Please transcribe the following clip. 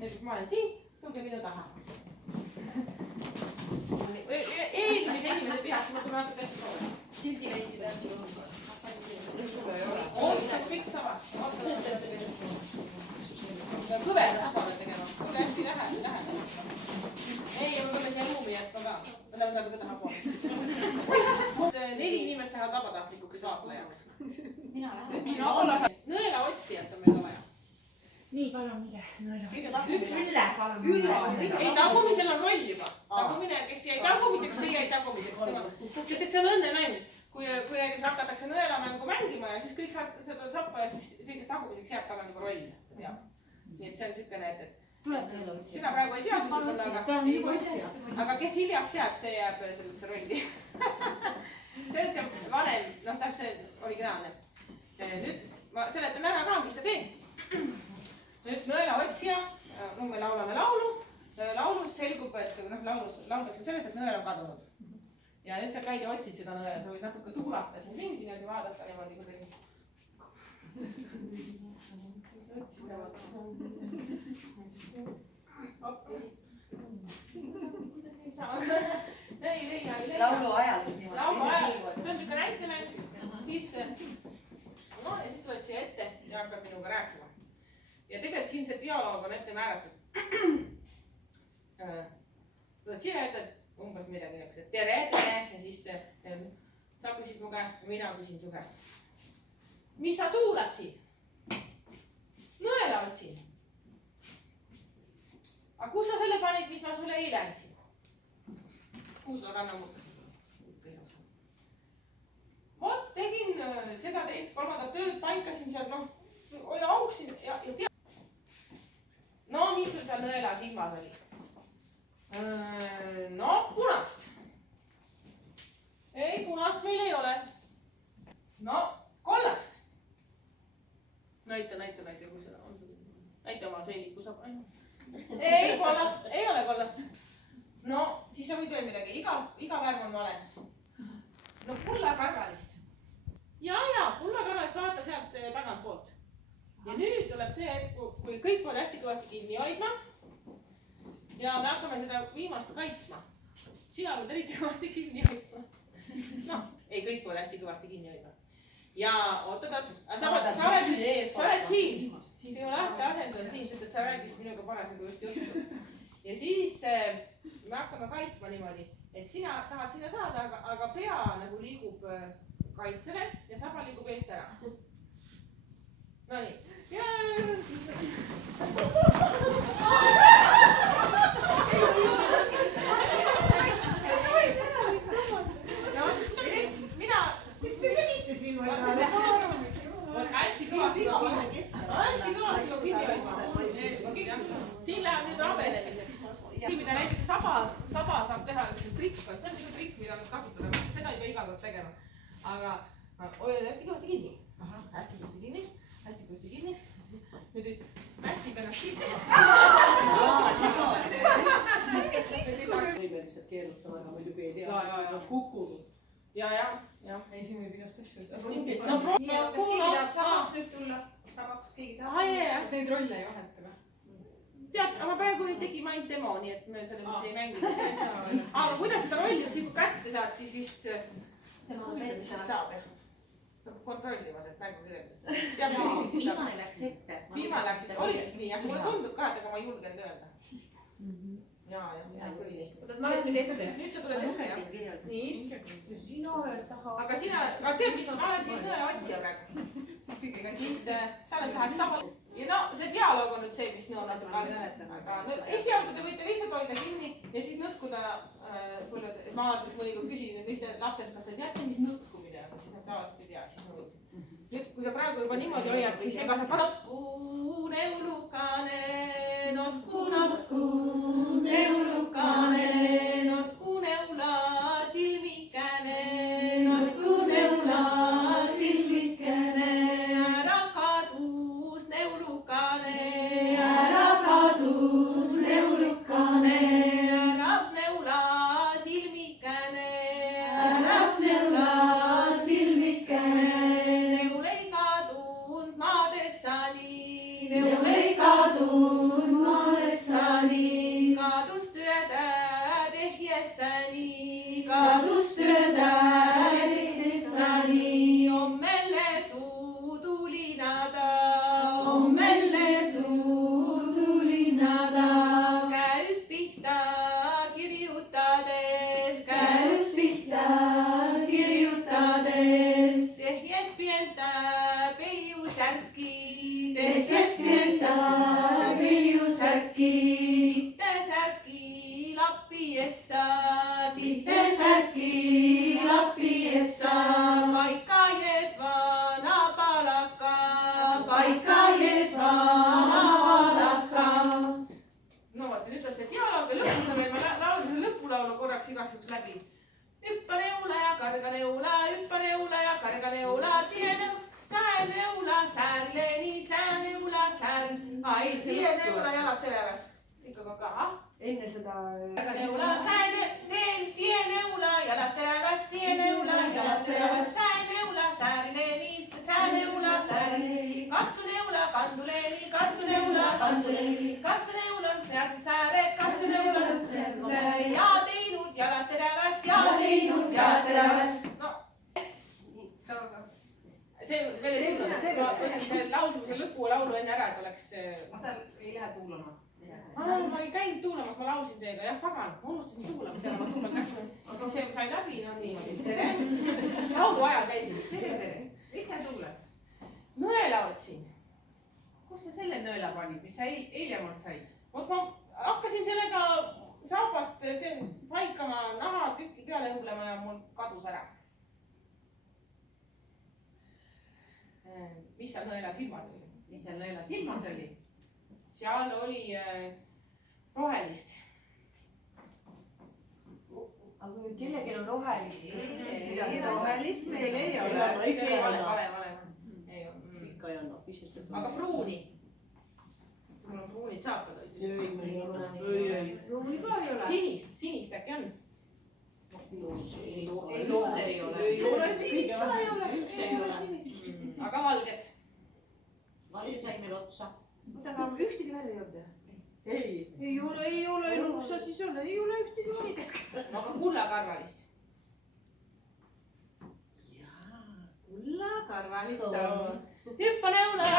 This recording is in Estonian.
Näiteks ma olen siin, tulge minu taha. Eelmise inimese pihast ma tulen natuke hästi poole. Sildi leidsid äkki. Osta kõik sama. Kõveda sabale tegema. Tulge hästi läheme. Ei, ma peame siia ruumi jätma ka. Ma läheme natuke taha poole. 4 inimest lähevad vabatahtlikuks vaatlejaks. Mina lähen. Nõela otsijat on meil vaja. Nii, palun mine. Ülle, palun. Ei, tagumisel on roll juba. Tagumine, kes jäi tagumiseks, see jäi tagumiseks. Sest et see on õnnemäng. Kui näiteks hakatakse nõelamängu mängima ja siis kõik saab seda sappa ja siis see, kes tagumiseks jääb, tal on juba roll. Nii et see on niisugune, et sina praegu ei tea, aga kes hiljaks jääb, see jääb sellesse rolli. See on see vanem, täpselt see originaalne. Nüüd ma seletan ära ka, mis sa teed. Nüüd nõela otsija, me laulame laulu. Laulus selgub, et lauldakse sellest, et nõel on kadunud. Ja nüüd sa käid ja otsid seda nõela, sa võid natuke tuulata siin ringi niimoodi vaadata niimoodi kuidagi. Ei leia. Laulu ajal siis niimoodi. Laulu ajal, see on niisugune näitemäng. Siis tuled siia ette ja hakkad minuga rääkima. Ja tegelikult siin see dialoog on ette määratud. Tuled siia ja ütled umbes midagi niisugust, et tere ja siis sa küsid mu käest ja mina küsin su käest. Mis sa tuulad siin? Nõela otsin. Aga kus sa selle panid, mis ma sulle eile andsin? Kuhu seda kanna muuta? Vot, tegin seda teist kolmandat tööd, paikasin seal, oli auksin ja tead. No, mis sul seal nõela silmas oli? No, punast. Ei, punast meil ei ole. No, kollast. Näita, kui seda on. Näita oma seeliku saab. Ei, kollast, ei ole kollast. No, siis sa võid veel midagi. Iga värv on vale. No, kullakarvalist. Ja, kullakarvalist vaata sealt tagant poolt. Ja nüüd tuleb see, et kui kõik peavad hästi kõvasti kinni hoidma ja me hakkame seda viimast kaitsma. Sina pead eriti kõvasti kinni hoidma. No, ei, kõik peavad hästi kõvasti kinni hoidma. Ja ootad, sa oled siin. Sinu lähteasend on siin, sest et sa räägisid minuga parasjagu just juttu. Ja siis me hakkame kaitsma niimoodi, et sina tahad sinna saada, aga pea nagu liigub kaitsele ja saba liigub eest ära. No nii. Mis te tegite siin? Hästi kõvasti kinni hoidma. Siin läheb nüüd rabelemiseks. Mida näiteks saba saab teha, üks trikk on. See on üks trikk, mida nüüd kasutada. Seda ei pea iga kord tegema. Aga hoiad hästi kõvasti kinni. Hästi kõvasti kinni. Nüüd mässib ennast sisse. Võime lihtsalt keerutama, aga muidugi ei tea, siis võib kukkunud. Ja. Ei, siin võib igast asju. No proovime. Kas keegi tahab samaks nüüd tulla? Samaks keegi tahab? Kas neid rolle ei vaheta või? Tead, aga praegu tegime ainult demo, nii et me selle mõttes ei mängi. Aga kuidas seda rolli siin kätte saad, siis vist saab. Kontrollima, sest mängukirjeldusest. Viimane läks ette. Viimane läks ette. Oli vist nii, jah. Mulle tundub ka, et ega ma ei julgenud öelda. Jaa. Ma olen nüüd ette. Nüüd sa tuled ette, jah? Nii. Sina oled taha. Aga sina, tead mis, ma olen siis nõela otsija praegu. Siis sa lähed saba. Ja no, see dialoog on nüüd see, mis nõu natuke aeg. Aga esialgu te võite lihtsalt hoida kinni ja siis nõtkuda, ma mõnikord küsin, mis te lapsed, kas te teate, mis nõtkumine on, siis nad tavaliselt ei tea, siis nõud. Nüüd, kui sa praegu juba niimoodi hoiad, siis ega sa notku, neulukane, notku, neulukane, notku, neula, silmikene, notku, neula, silmikene, ära kadus, neulukane, ära kadus, neulukane, ära neula, silmikene, ära neula, silmikene. Neul ei kadunud särki Lappiessa, titte särki Lappiessa. Paikka jees vana palakka, paikka jees vana palakka. No vot, nüüd on see dialoog ja lõpus on veel, ma laulin selle lõpulaulu korraks igaks juhuks läbi. Hüppa neula ja karga neula, hüppa neula ja karga neula, tie neula, sääl neula, säärleni, sää neula, sääl. Ai, tie neula, jalad tereväs. Ikka ka, enne seda. Karga neula, tie neula, jalad tereväs, tie neula, jalad tereväs, sää neula, säärleni, sää neula, säärleni. Katsu neula, kanduleni, katsu neula, kanduleni. Kas neul on sääred, kas neul on sääred. Ja teinud, jalad tereväs, ja teinud, jalad tereväs. No. See veel ei tulnud, ma võtsin selle laulmise lõpulaulu enne ära, et oleks... Ma seal ei lähe tuulama. Ma ei käinud tuulamas, ma laulsin teiega, jah, pagan, ma unustasin tuulamas ära, ma tuumal käsku. Aga see sai läbi, no niimoodi. Tere! Laulu ajal käisin. Tere. Mis ta tuuleb? Nõela otsin. Kus sa selle nõela panid, mis sa eile mult said? Vot ma hakkasin sellega saabast paikama nahatükki peale õmblema ja mul kadus ära. Mis seal nõela silmas oli? Mis seal nõela silmas oli? Seal oli rohelist. aga kui kellelgi on rohelist. Rohelist meil ei ole. Vale. Ikka ei anna. Aga pruuni. Mul on pruunid saapad. Pruuni ka ei ole. Sinist äkki on? Ei ole sinist ka ei ole. Aga valget. Valge sai meil otsa. Mutta aga ühtegi värvi ei olnud. Ei ole. No kus sa siis on? Ei ole ühtegi valget. No aga kullakarvalist. Jaa, kullakarvalist on. Hüppa neula ja